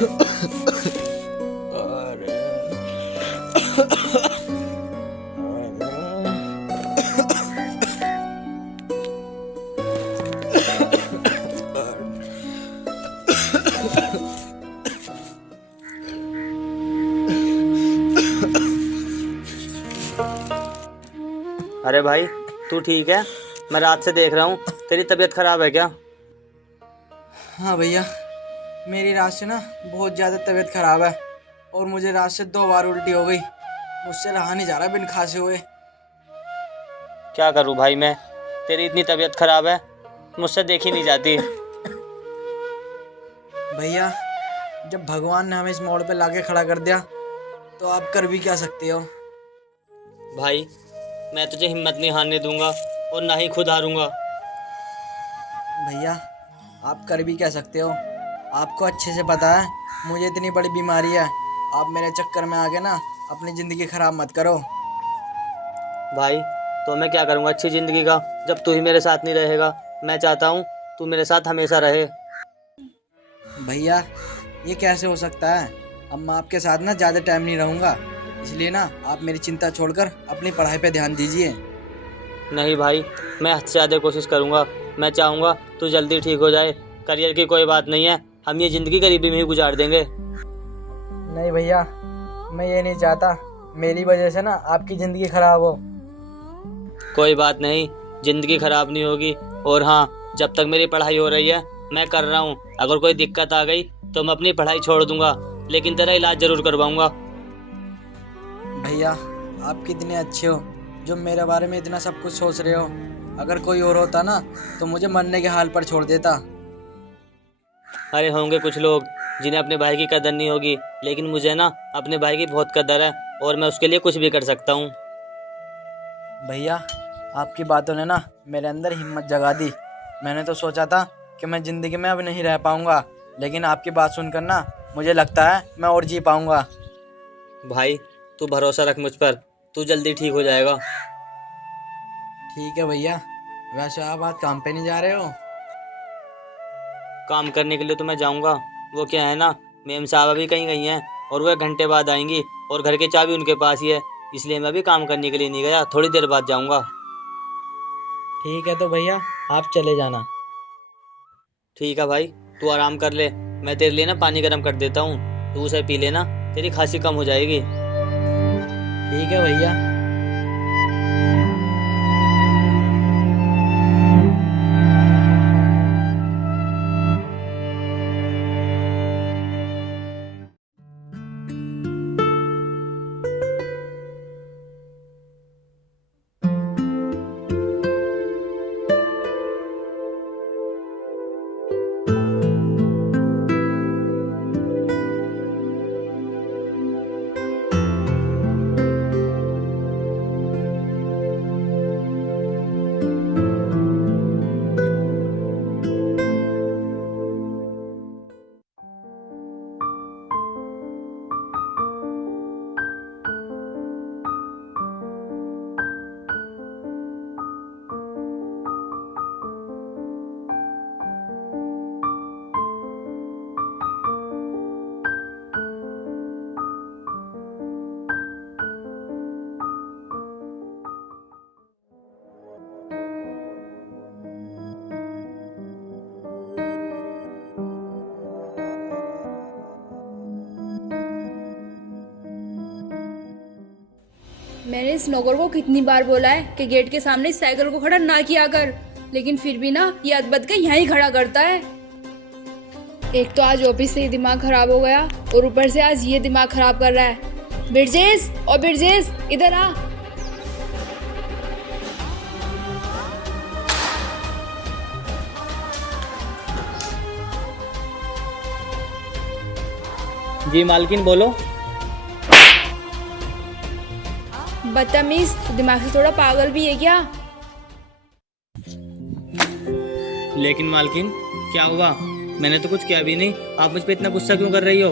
अरे भाई, तू ठीक है? मैं रात से देख रहा हूँ, तेरी तबीयत खराब है क्या? हाँ भैया, मेरी रात से ना बहुत ज़्यादा तबीयत ख़राब है और मुझे रात से 2 बार उल्टी हो गई। मुझसे रहा नहीं जा रहा बिन खांसे हुए। क्या करूँ भाई मैं, तेरी इतनी तबीयत खराब है, मुझसे देखी नहीं जाती। भैया, जब भगवान ने हमें इस मोड़ पे लाके खड़ा कर दिया तो आप कर भी क्या सकते हो। भाई, मैं तुझे हिम्मत नहीं हारने दूंगा और ना ही खुद हारूंगा। भैया, आप कर भी क्या सकते हो। आपको अच्छे से पता है मुझे इतनी बड़ी बीमारी है। आप मेरे चक्कर में आके ना अपनी ज़िंदगी ख़राब मत करो। भाई, तो मैं क्या करूँगा अच्छी ज़िंदगी का, जब तू ही मेरे साथ नहीं रहेगा। मैं चाहता हूँ तू मेरे साथ हमेशा रहे। भैया, ये कैसे हो सकता है। अब मैं आपके साथ ना ज़्यादा टाइम नहीं रहूँगा, इसलिए ना आप मेरी चिंता छोड़कर अपनी पढ़ाई पे ध्यान दीजिए। नहीं भाई, मैं हद से ज़्यादा कोशिश करूँगा। मैं चाहूँगा तू जल्दी ठीक हो जाए। करियर की कोई बात नहीं है, हम ये ज़िंदगी गरीबी में ही गुजार देंगे। नहीं भैया, मैं ये नहीं चाहता मेरी वजह से ना आपकी ज़िंदगी ख़राब हो। कोई बात नहीं, ज़िंदगी ख़राब नहीं होगी। और हाँ, जब तक मेरी पढ़ाई हो रही है मैं कर रहा हूँ। अगर कोई दिक्कत आ गई तो मैं अपनी पढ़ाई छोड़ दूँगा, लेकिन तेरा इलाज ज़रूर करवाऊँगा। भैया, आप कितने अच्छे हो जो मेरे बारे में इतना सब कुछ सोच रहे हो। अगर कोई और होता ना तो मुझे मरने के हाल पर छोड़ देता। अरे होंगे कुछ लोग जिन्हें अपने भाई की कदर नहीं होगी, लेकिन मुझे ना अपने भाई की बहुत कदर है और मैं उसके लिए कुछ भी कर सकता हूँ। भैया, आपकी बातों ने ना मेरे अंदर हिम्मत जगा दी। मैंने तो सोचा था कि मैं ज़िंदगी में अब नहीं रह पाऊँगा, लेकिन आपकी बात सुनकर ना मुझे लगता है मैं और जी पाऊँगा। भाई, तू भरोसा रख मुझ पर, तू जल्दी ठीक हो जाएगा। ठीक है भैया। वैसे आप आज काम पे नहीं जा रहे हो? काम करने के लिए तो मैं जाऊँगा। वो क्या है ना, मेम साहब अभी कहीं गई हैं और वो 1 घंटे बाद आएंगी और घर की चाबी उनके पास ही है, इसलिए मैं अभी काम करने के लिए नहीं गया। थोड़ी देर बाद जाऊँगा। ठीक है तो भैया, आप चले जाना। ठीक है भाई, तू आराम कर ले। मैं तेरे लिए ना पानी गर्म कर देता हूँ, तू उसे पी लेना, तेरी खांसी कम हो जाएगी। ठीक है भैया। मैंने इस नौकर को कितनी बार बोला है कि गेट के सामने इस साइकिल को खड़ा ना किया कर, लेकिन फिर भी ना ये अदबद के यहीं खड़ा करता है। एक तो आज ऑफिस से ही दिमाग खराब हो गया और ऊपर से आज ये दिमाग खराब कर रहा है। बिरजेश, और बिरजेश इधर आ। जी मालकिन, बोलो। बदतमीज, दिमाग से थोड़ा पागल भी है क्या? लेकिन मालकिन, क्या हुआ? मैंने तो कुछ किया भी नहीं, आप मुझ पे इतना गुस्सा क्यों कर रही हो?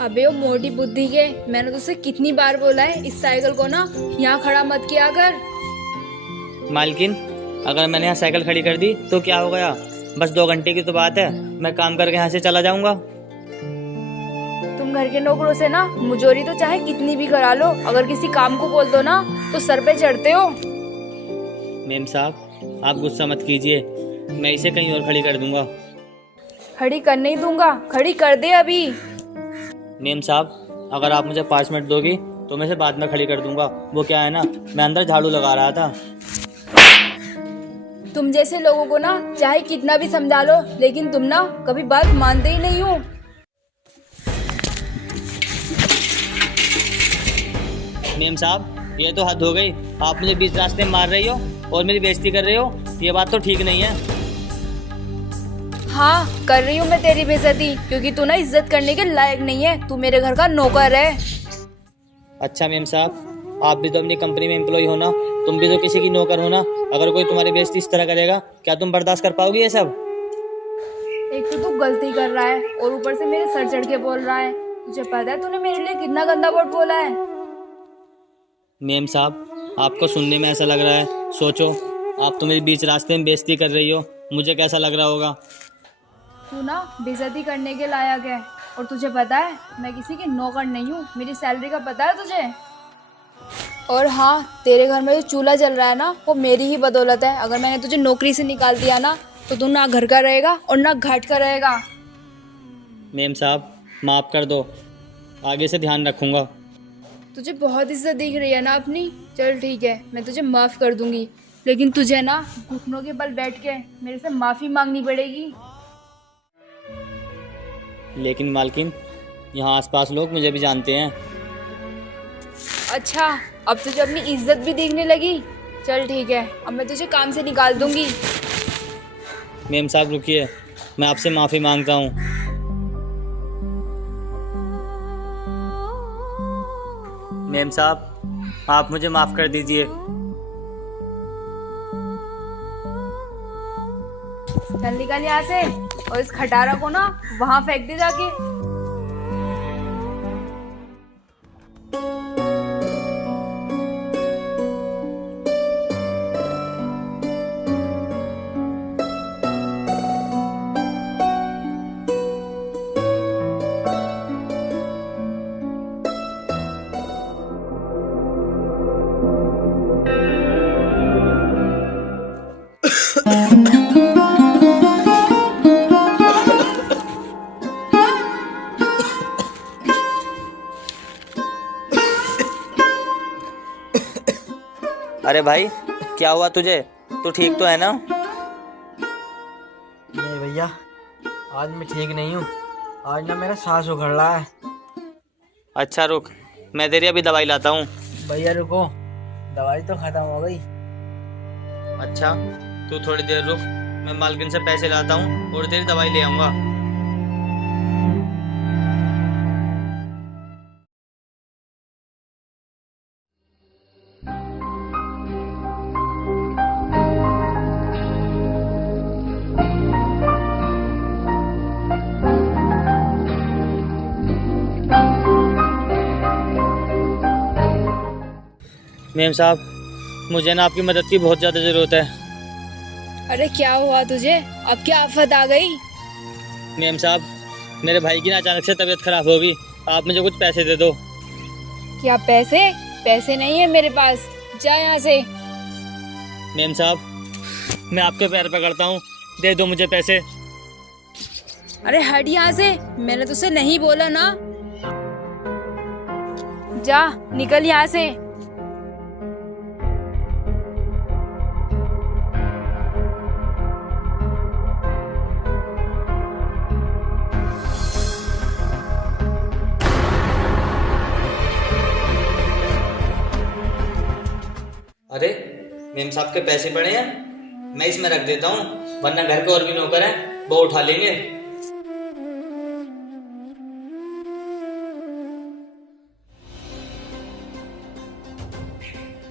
अबे वो मोटी बुद्धि के, मैंने तुझसे कितनी बार बोला है इस साइकिल को ना यहाँ खड़ा मत किया कर। मालकिन, अगर मैंने यहाँ साइकिल खड़ी कर दी तो क्या हो गया? बस 2 घंटे की तो बात है, मैं काम करके यहाँ से चला जाऊंगा। तुम घर के नौकरों से ना मुजोरी तो चाहे कितनी भी करा लो, अगर किसी काम को बोल दो ना तो सर पे चढ़ते हो। मेम साहब आप गुस्सा मत कीजिए, मैं इसे कहीं और खड़ी कर दूंगा। खड़ी कर नहीं दूंगा, खड़ी कर दे अभी। मेम साहब अगर आप मुझे 5 मिनट दोगी तो मैं इसे बाद में खड़ी कर दूंगा। वो क्या है ना, मैं अंदर झाड़ू लगा रहा था। तुम जैसे लोगों को ना चाहे कितना भी समझा लो, लेकिन तुम ना कभी बात मानते ही नहीं हो। मेम साहब ये तो हद हो गई, आप मुझे बीच रास्ते में मार रही हो और मेरी बेइज्जती कर रहे हो, ये बात तो ठीक नहीं है। हाँ कर रही हूँ मैं तेरी बेइज्जती, क्योंकि तू ना इज्जत करने के लायक नहीं है, तू मेरे घर का नौकर है। अच्छा मेम साहब आप भी तो अपनी कंपनी में एम्प्लॉय हो ना, तुम भी तो किसी की नौकर हो ना। अगर कोई तुम्हारी बेइज्जती इस तरह करेगा क्या तुम बर्दाश्त कर पाओगी ये सब? एक तो तू गलती कर रहा है और ऊपर से मेरे सर चढ़ के बोल रहा है। तुझे पता है तूने मेरे लिए कितना गंदा वर्ड बोला है? मेम साहब आपको सुनने में ऐसा लग रहा है, सोचो आप तो मेरी बीच रास्ते में बेइज्जती कर रही हो, मुझे कैसा लग रहा होगा। तू ना बेइज्जती करने के लायक है, और तुझे पता है मैं किसी की नौकर नहीं हूँ, मेरी सैलरी का पता है तुझे। और हाँ तेरे घर में जो चूल्हा जल रहा है ना वो मेरी ही बदौलत है। अगर मैंने तुझे नौकरी से निकाल दिया ना तो तू ना घर का रहेगा और ना घाट का रहेगा। मेम साहब माफ़ कर दो, आगे से ध्यान रखूँगा। तुझे बहुत इज्जत दिख रही है ना अपनी, चल ठीक है मैं तुझे माफ़ कर दूंगी, लेकिन तुझे ना घुटनों के बल बैठ के मेरे से माफ़ी मांगनी पड़ेगी। लेकिन मालकिन यहाँ आसपास लोग मुझे भी जानते हैं। अच्छा अब तुझे अपनी इज्जत भी दिखने लगी, चल ठीक है अब मैं तुझे काम से निकाल दूंगी। मेम साहब रुकिए, मैं आपसे माफ़ी मांगता हूँ। मेम साहब आप मुझे माफ़ कर दीजिए। चल निकल यहाँ से और इस खटारा को ना वहाँ फेंक दे जाके। अरे भाई क्या हुआ तुझे, तू ठीक तो है ना? नहीं भैया आज मैं ठीक नहीं हूँ, आज ना मेरा सांस उखड़ रहा है। अच्छा रुक, मैं तेरी अभी दवाई लाता हूँ। भैया रुको, दवाई तो ख़त्म हो गई। अच्छा तू थोड़ी देर रुक, मैं मालकिन से पैसे लाता हूँ और तेरी दवाई ले आऊँगा। मेम साहब मुझे ना आपकी मदद की बहुत ज़्यादा ज़रूरत है। अरे क्या हुआ तुझे, अब क्या आफत आ गई? मेम साहब मेरे भाई की ना अचानक से तबीयत खराब हो गई, आप मुझे कुछ पैसे दे दो। क्या पैसे? पैसे नहीं है मेरे पास, जा यहाँ से। मेम साहब मैं आपके पैर पकड़ता हूँ, दे दो मुझे पैसे। अरे हट यहाँ से, मैंने तुझसे नहीं बोला ना। जा निकल यहाँ से। अरे मेम साहब के पैसे पड़े हैं, मैं इसमें रख देता हूँ, वरना घर के और भी नौकर हैं वो उठा लेंगे।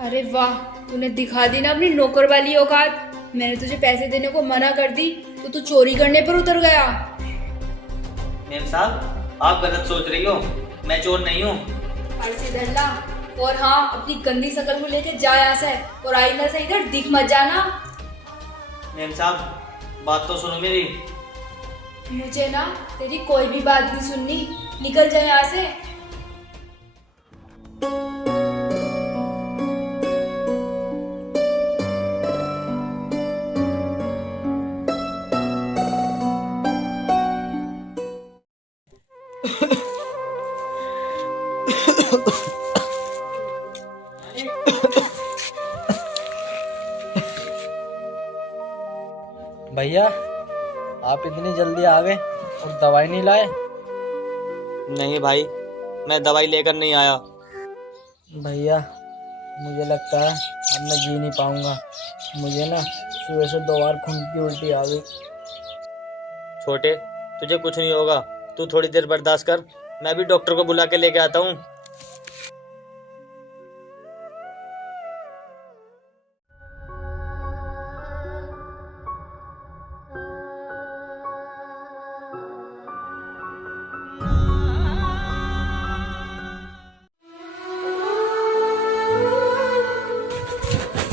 अरे वाह, तूने दिखा दी ना अपनी नौकर वाली औकात। मैंने तुझे पैसे देने को मना कर दी तो तू चोरी करने पर उतर गया। मेम साहब आप गलत सोच रही हो, मैं चोर नहीं हूँ। ऐसे डरला, और हाँ अपनी गंदी शकल को लेके जा यहाँ से, और आईना से इधर दिख मत जाना। मेम साहब बात तो सुनो मेरी। मुझे ना तेरी कोई भी बात नहीं सुननी, निकल जा यहाँ से। भैया आप इतनी जल्दी आ गए और दवाई नहीं लाए? नहीं भाई, मैं दवाई लेकर नहीं आया। भैया मुझे लगता है अब मैं जी नहीं पाऊंगा। मुझे ना सुबह से 2 बार खून की उल्टी आ गई। छोटे, तुझे कुछ नहीं होगा, तू थोड़ी देर बर्दाश्त कर, मैं भी डॉक्टर को बुला के लेके आता हूँ।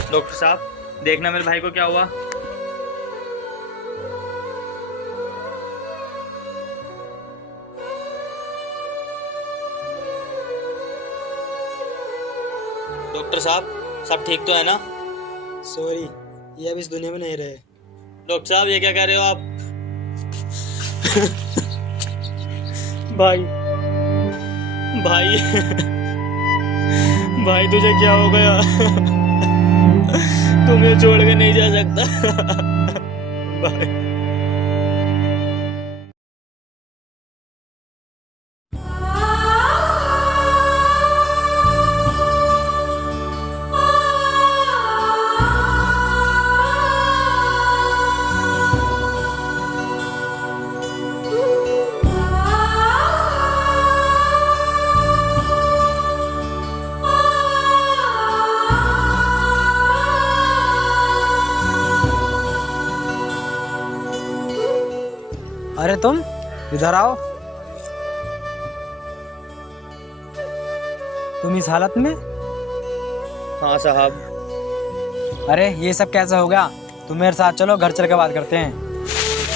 डॉक्टर साहब, देखना मेरे भाई को क्या हुआ। डॉक्टर साहब, सब ठीक तो है ना? सॉरी, ये अब इस दुनिया में नहीं रहे। डॉक्टर साहब, ये क्या कह रहे हो आप? भाई भाई भाई तुझे क्या हो गया? तुम्हें छोड़ के नहीं जा सकता। भाई अरे तुम इधर आओ। तुम इस हालत में? हाँ साहब। अरे ये सब कैसे हो गया? तुम मेरे साथ चलो, घर चल के बात करते हैं।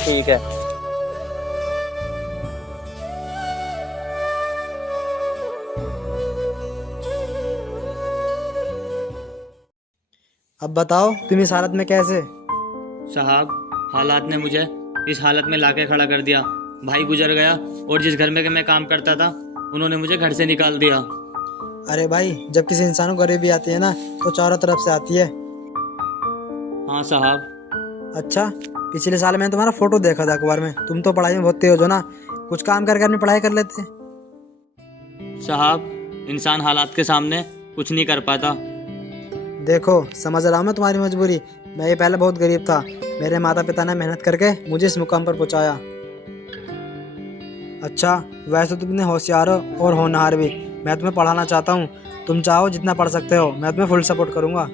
ठीक है। अब बताओ तुम इस हालत में कैसे? साहब, हालात ने मुझे इस हालत में लाके खड़ा कर दिया। भाई गुजर गया और जिस घर में मैं काम करता था उन्होंने मुझे घर से निकाल दिया। अरे भाई, जब किसी इंसान को गरीबी आती है ना तो चारों तरफ से आती है। हाँ साहब। अच्छा, पिछले साल मैंने तुम्हारा फोटो देखा था अखबार में। तुम तो पढ़ाई में बहुत तेज हो ना, कुछ काम करके अपनी पढ़ाई कर लेते। साहब, इंसान हालात के सामने कुछ नहीं कर पाता। देखो, समझ रहा हूँ मैं तुम्हारी मजबूरी। मैं ये पहले बहुत गरीब था। मेरे माता पिता ने मेहनत करके मुझे इस मुकाम पर पहुँचाया। अच्छा, वैसे तुम इतने होशियार हो और होनहार भी। मैं तुम्हें पढ़ाना चाहता हूँ। तुम चाहो जितना पढ़ सकते हो, मैं तुम्हें फुल सपोर्ट करूँगा।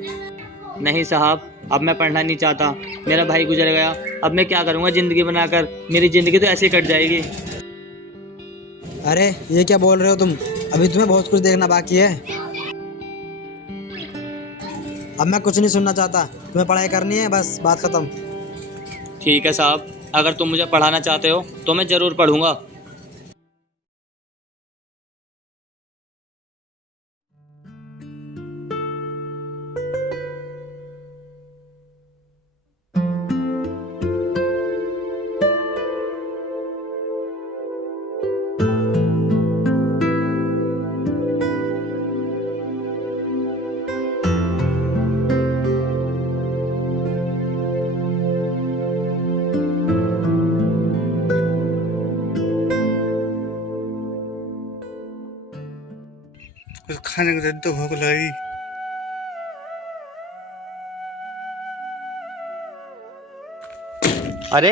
नहीं साहब, अब मैं पढ़ना नहीं चाहता। मेरा भाई गुजर गया, अब मैं क्या करूँगा ज़िंदगी बनाकर? मेरी ज़िंदगी तो ऐसे ही कट जाएगी। अरे ये क्या बोल रहे हो तुम? अभी तुम्हें बहुत कुछ देखना बाकी है। अब मैं कुछ नहीं सुनना चाहता। तुम्हें पढ़ाई करनी है, बस बात खत्म। ठीक है साहब, अगर तुम मुझे पढ़ाना चाहते हो तो मैं ज़रूर पढ़ूंगा। कुछ खाने को दे दो, भूख लगी। अरे,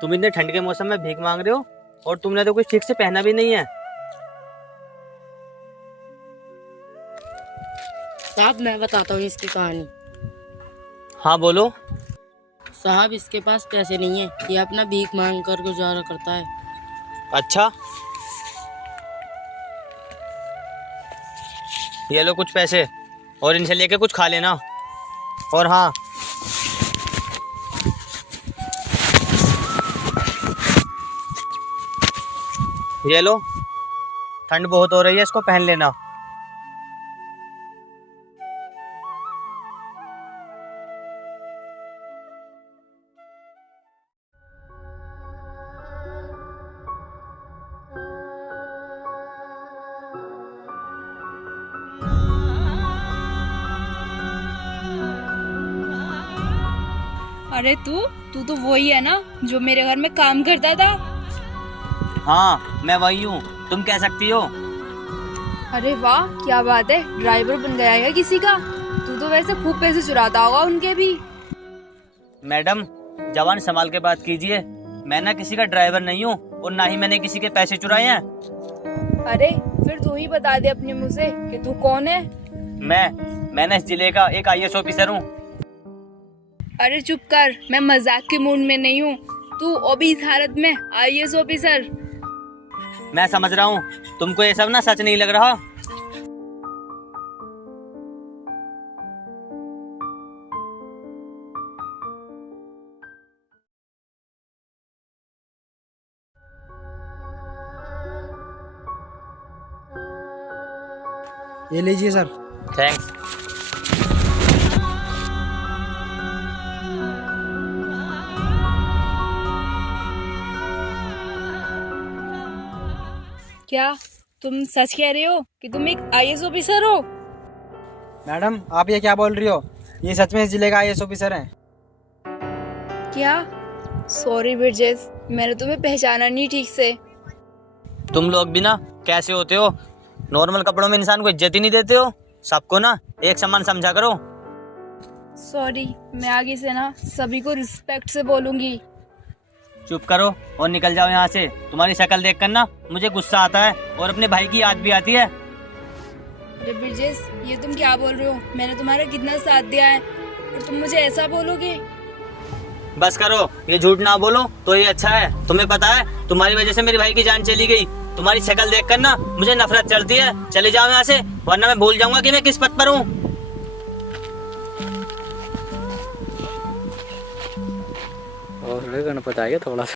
तुम इतने ठंड के मौसम में भीख मांग रहे हो और तुमने तो कुछ ठीक से पहना भी नहीं है। साहब, मैं बताता हूँ इसकी कहानी। हाँ बोलो। साहब, इसके पास पैसे नहीं है, ये अपना भीख मांग कर गुजारा करता है। अच्छा, ये लो कुछ पैसे और इनसे लेके कुछ खा लेना। और हाँ, ये लो, ठंड बहुत हो रही है, इसको पहन लेना। अरे तू तू तो वही है ना जो मेरे घर में काम करता था। हाँ, मैं वही हूँ, तुम कह सकती हो। अरे वाह, क्या बात है, ड्राइवर बन गया है किसी का। तू तो वैसे खूब पैसे चुराता होगा उनके भी। मैडम, जवान संभाल के बात कीजिए। मैं ना किसी का ड्राइवर नहीं हूँ और ना ही मैंने किसी के पैसे चुराए हैं। अरे फिर तू ही बता दे अपने मुंह से कि तू कौन है। मैं इस जिले का एक IAS ऑफिसर हूँ। अरे चुप कर, मैं मजाक के मूड में नहीं हूँ। तू अभी इस हालत में IAS ऑफिसर। मैं समझ रहा हूँ, तुमको ये सब ना सच नहीं लग रहा। ये लीजिए सर। थैंक्स। क्या तुम सच कह रहे हो कि तुम एक IAS ऑफिसर हो? मैडम, आप ये क्या बोल रही हो? ये सच में इस जिले का IAS ऑफिसर है। क्या? सॉरी ब्रिजेश, मैंने तुम्हें पहचाना नहीं ठीक से। तुम लोग भी ना कैसे होते हो, नॉर्मल कपड़ों में इंसान को इज्जत ही नहीं देते हो। सबको ना एक समान समझा करो। सॉरी, मैं आगे से ना सभी को रिस्पेक्ट से बोलूंगी। चुप करो और निकल जाओ यहाँ से। तुम्हारी शक्ल देखकर ना मुझे गुस्सा आता है और अपने भाई की याद भी आती है। अरे ब्रिजेश, ये तुम क्या बोल रहे हो? मैंने तुम्हारा कितना साथ दिया है और तुम मुझे ऐसा बोलोगे? बस करो, ये झूठ ना बोलो तो ये अच्छा है। तुम्हें पता है, तुम्हारी वजह से मेरे भाई की जान चली गई। तुम्हारी शक्ल देखकर ना मुझे नफरत चढ़ती है। चले जाओ यहाँ से, वरना मैं भूल जाऊंगा कि मैं किस पद पर हूँ। और गणपत आ गया थोड़ा सा।